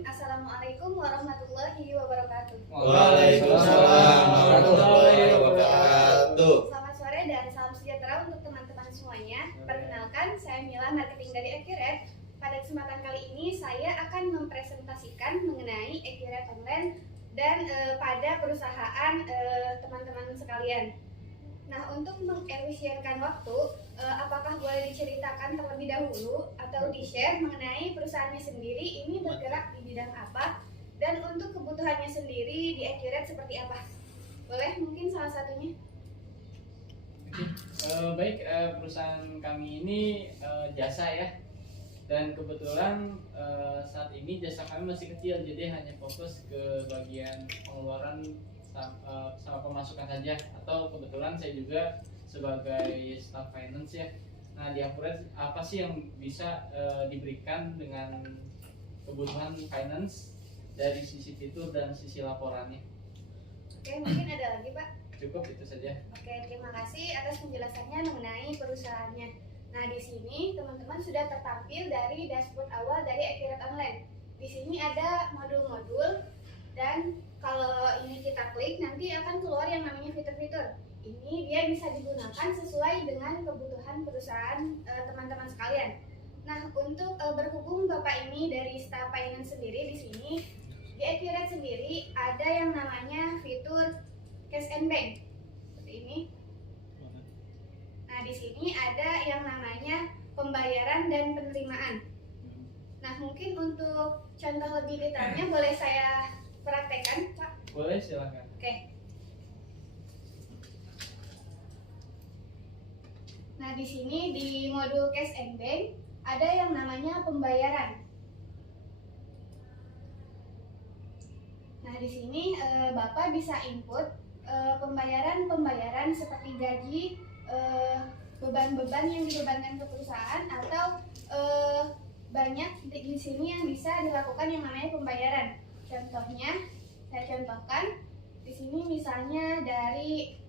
Bismillahirrahmanirrahim. Assalamualaikum warahmatullahi wabarakatuh. Waalaikumsalam warahmatullahi wabarakatuh. Selamat sore dan salam sejahtera untuk teman-teman semuanya. Perkenalkan, saya Mila, marketing dari Accurate. Pada kesempatan kali ini saya akan mempresentasikan mengenai Accurate Online dan pada perusahaan teman-teman sekalian. Nah, untuk mengefisienkan waktu, apakah boleh diceritakan terlebih dahulu atau di-share mengenai perusahaannya sendiri ini bergerak di bidang apa dan untuk kebutuhannya sendiri di Accurate seperti apa? Boleh mungkin salah satunya? Baik, perusahaan kami ini jasa ya, dan kebetulan saat ini jasa kami masih kecil, jadi hanya fokus ke bagian pengeluaran sama pemasukan saja, atau kebetulan saya juga sebagai staff finance ya. Nah, di Accurate apa sih yang bisa diberikan dengan kebutuhan finance dari sisi fitur dan sisi laporannya? Oke, mungkin ada lagi Pak? Cukup itu saja. Oke, terima kasih atas penjelasannya mengenai perusahaannya. Nah, di sini teman-teman sudah tertampil dari dashboard awal dari Accurate Online. Di sini ada modul-modul dan kalau ini kita klik nanti akan keluar yang namanya fitur-fitur. Ini dia bisa digunakan sesuai dengan kebutuhan perusahaan teman-teman sekalian. Nah, untuk berhubung Bapak ini dari staff finance sendiri di sini, di Accurate sendiri ada yang namanya fitur cash and bank seperti ini. Nah, di sini ada yang namanya pembayaran dan penerimaan. Nah, mungkin untuk contoh lebih detailnya boleh saya praktekkan, Pak? Boleh, silakan. Oke. Nah, di sini di modul cash and bank ada yang namanya pembayaran. Nah, di sini Bapak bisa input pembayaran seperti gaji, beban-beban yang dibebankan ke perusahaan, atau banyak di sini yang bisa dilakukan yang namanya pembayaran. Contohnya, saya contohkan di sini misalnya dari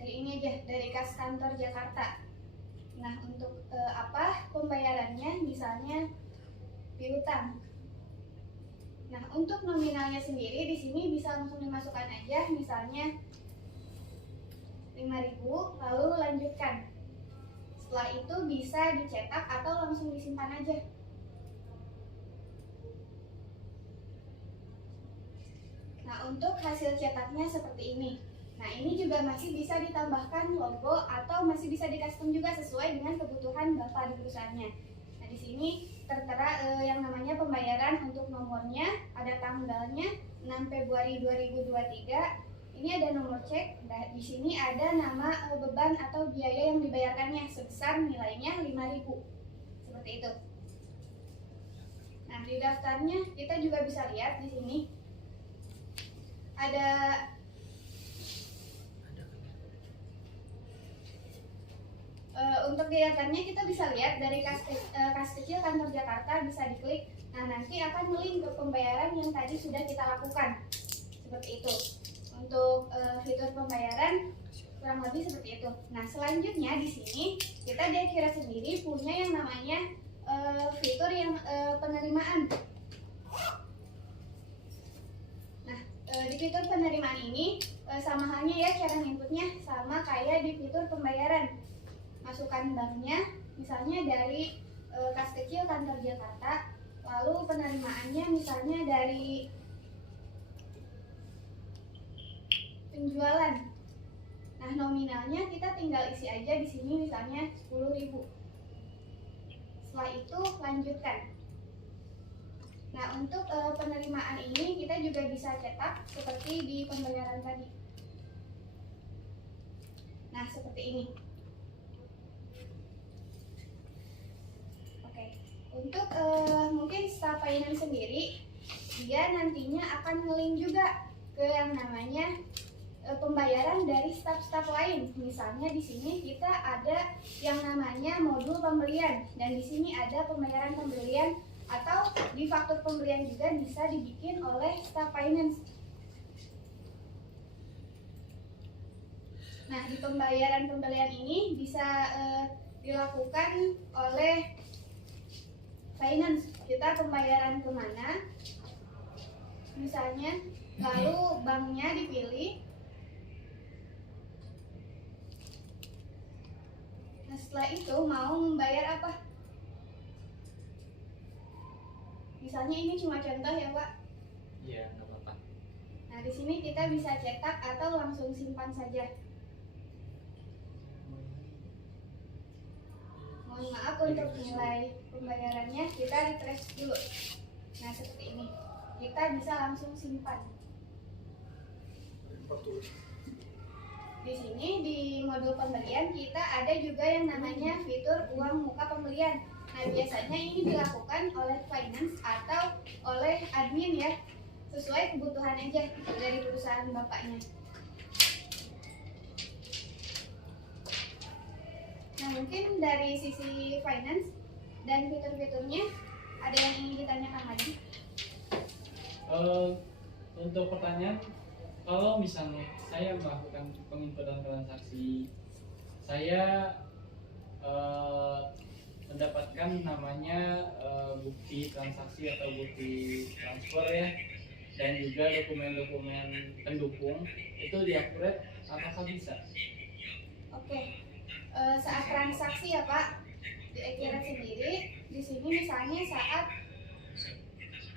ini aja, dari kas kantor Jakarta. Nah, untuk apa pembayarannya? Misalnya piutang. Nah, untuk nominalnya sendiri di sini bisa langsung dimasukkan aja, misalnya 5.000, lalu lanjutkan. Setelah itu bisa dicetak atau langsung disimpan aja. Nah, untuk hasil cetaknya seperti ini. Nah, ini juga masih bisa ditambahkan logo atau masih bisa di-custom juga sesuai dengan kebutuhan Bapak di perusahaannya. Nah, di sini tertera yang namanya pembayaran untuk nomornya, ada tanggalnya 6 Februari 2023. Ini ada nomor cek. Nah, di sini ada nama beban atau biaya yang dibayarkannya sebesar nilainya 5.000. Seperti itu. Nah, di daftarnya kita juga bisa lihat di sini ada untuk di daftarnya kita bisa lihat dari kas kecil kantor Jakarta, bisa diklik. Nah, nanti akan melink ke pembayaran yang tadi sudah kita lakukan. Seperti itu. Untuk fitur pembayaran kurang lebih seperti itu. Nah, selanjutnya di sini kita di Accurate sendiri punya yang namanya fitur yang penerimaan. Nah, di fitur penerimaan ini sama halnya ya, cara inputnya sama kayak di fitur pembayaran. Masukkan banknya, misalnya dari kas kecil kantor Jakarta, lalu penerimaannya misalnya dari penjualan. Nah, nominalnya kita tinggal isi aja di sini misalnya 10.000. Setelah itu lanjutkan. Nah, untuk penerimaan ini kita juga bisa cetak seperti di pembayaran tadi. Nah, seperti ini. Oke. Untuk mungkin staff finance sendiri, dia nantinya akan nge-link juga ke yang namanya pembayaran dari staf-staf lain. Misalnya di sini kita ada yang namanya modul pembelian, dan di sini ada pembayaran pembelian, atau di faktur pembelian juga bisa dibikin oleh staff finance. Nah, di pembayaran pembelian ini bisa dilakukan oleh finance, kita pembayaran kemana, misalnya, lalu banknya dipilih. Nah, setelah itu mau membayar apa? Misalnya ini cuma contoh ya, Pak. Iya, nggak apa-apa. Nah, di sini kita bisa cetak atau langsung simpan saja. Mohon maaf untuk nilai pembayarannya, kita refresh dulu. Nah, seperti ini. Kita bisa langsung simpan. Di sini di modul pembelian kita ada juga yang namanya fitur uang muka pembelian. Nah, biasanya ini dilakukan oleh finance atau oleh admin ya, sesuai kebutuhan aja dari perusahaan bapaknya. Nah, mungkin dari sisi finance dan fitur-fiturnya ada yang ingin ditanyakan lagi? Untuk pertanyaan, kalau misalnya saya melakukan penginputan transaksi, saya mendapatkan namanya bukti transaksi atau bukti transfer ya, dan juga dokumen-dokumen pendukung itu diakurat, apakah bisa? Oke. Saat transaksi ya Pak, di Ekirat sendiri, di sini misalnya saat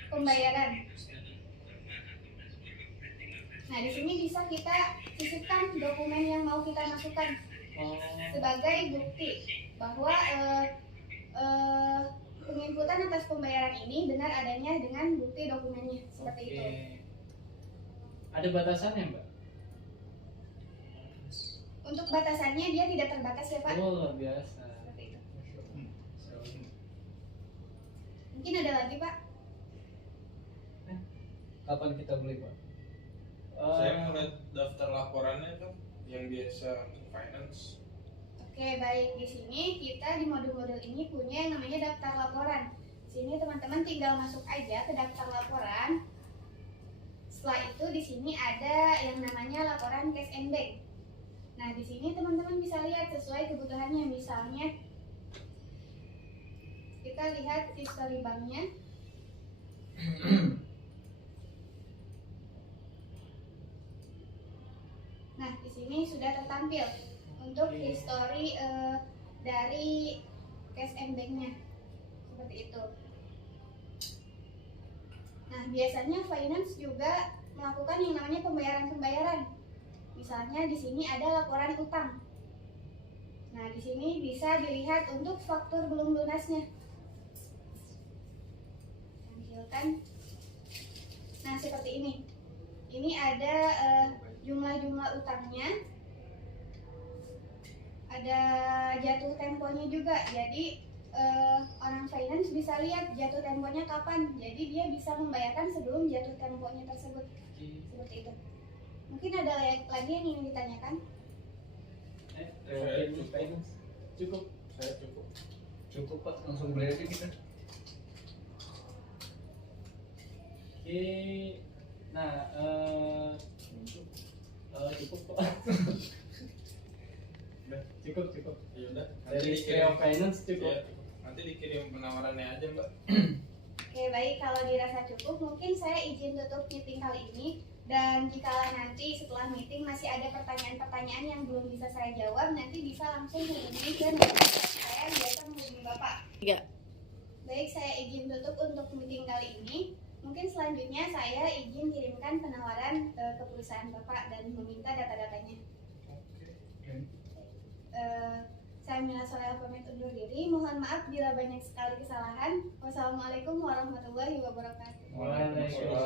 pembayaran. Nah, di sini bisa kita sisipkan dokumen yang mau kita masukkan sebagai bukti bahwa penginputan atas pembayaran ini benar adanya dengan bukti dokumennya, seperti itu. Ada batasannya, Mbak? Untuk batasannya dia tidak terbatas ya Pak. Oh, luar biasa. Seperti itu. Mungkin ada lagi Pak? Kapan kita beli, Pak? Saya mau lihat daftar laporannya tuh yang biasa finance. Oke, baik. Di sini kita di modul-modul ini punya yang namanya daftar laporan. Di sini teman-teman tinggal masuk aja ke daftar laporan. Setelah itu di sini ada yang namanya laporan cash and bank. Nah, di sini teman-teman bisa lihat sesuai kebutuhannya. Misalnya kita lihat history banknya. Nah, di sini sudah tertampil untuk history dari cash and bank-nya. Seperti itu. Nah, biasanya finance juga melakukan yang namanya pembayaran-pembayaran. Misalnya di sini ada laporan utang. Nah, di sini bisa dilihat untuk faktur belum lunasnya. Tampilkan. Nah, seperti ini. Ini ada jumlah-jumlah utangnya. Ada jatuh temponya juga. Jadi orang finance bisa lihat jatuh temponya kapan. Jadi dia bisa membayarkan sebelum jatuh temponya tersebut. Seperti itu. Mungkin ada lagi yang ingin ditanyakan? Cukup. Saya cukup. Cukup Pak, langsung beli aja kita. Oke. Nah, cukup Pak. Cukup. Ya udah. Dari Scale Finance cukup. Ya, nanti dikirim penawarannya aja, Mbak. Oke, baik. Kalau dirasa cukup, mungkin saya izin tutup meeting kali ini. Dan jika nanti setelah meeting masih ada pertanyaan-pertanyaan yang belum bisa saya jawab, nanti bisa langsung hubungi ke nomor saya yang biasa menghubungi Bapak. Iya. Baik, saya izin tutup untuk meeting kali ini. Mungkin selanjutnya saya izin kirimkan penawaran ke perusahaan Bapak dan meminta data-datanya. Saya Mila Sorel pamit undur diri. Mohon maaf bila banyak sekali kesalahan. Wassalamualaikum warahmatullahi wabarakatuh. Waalaikumsalam.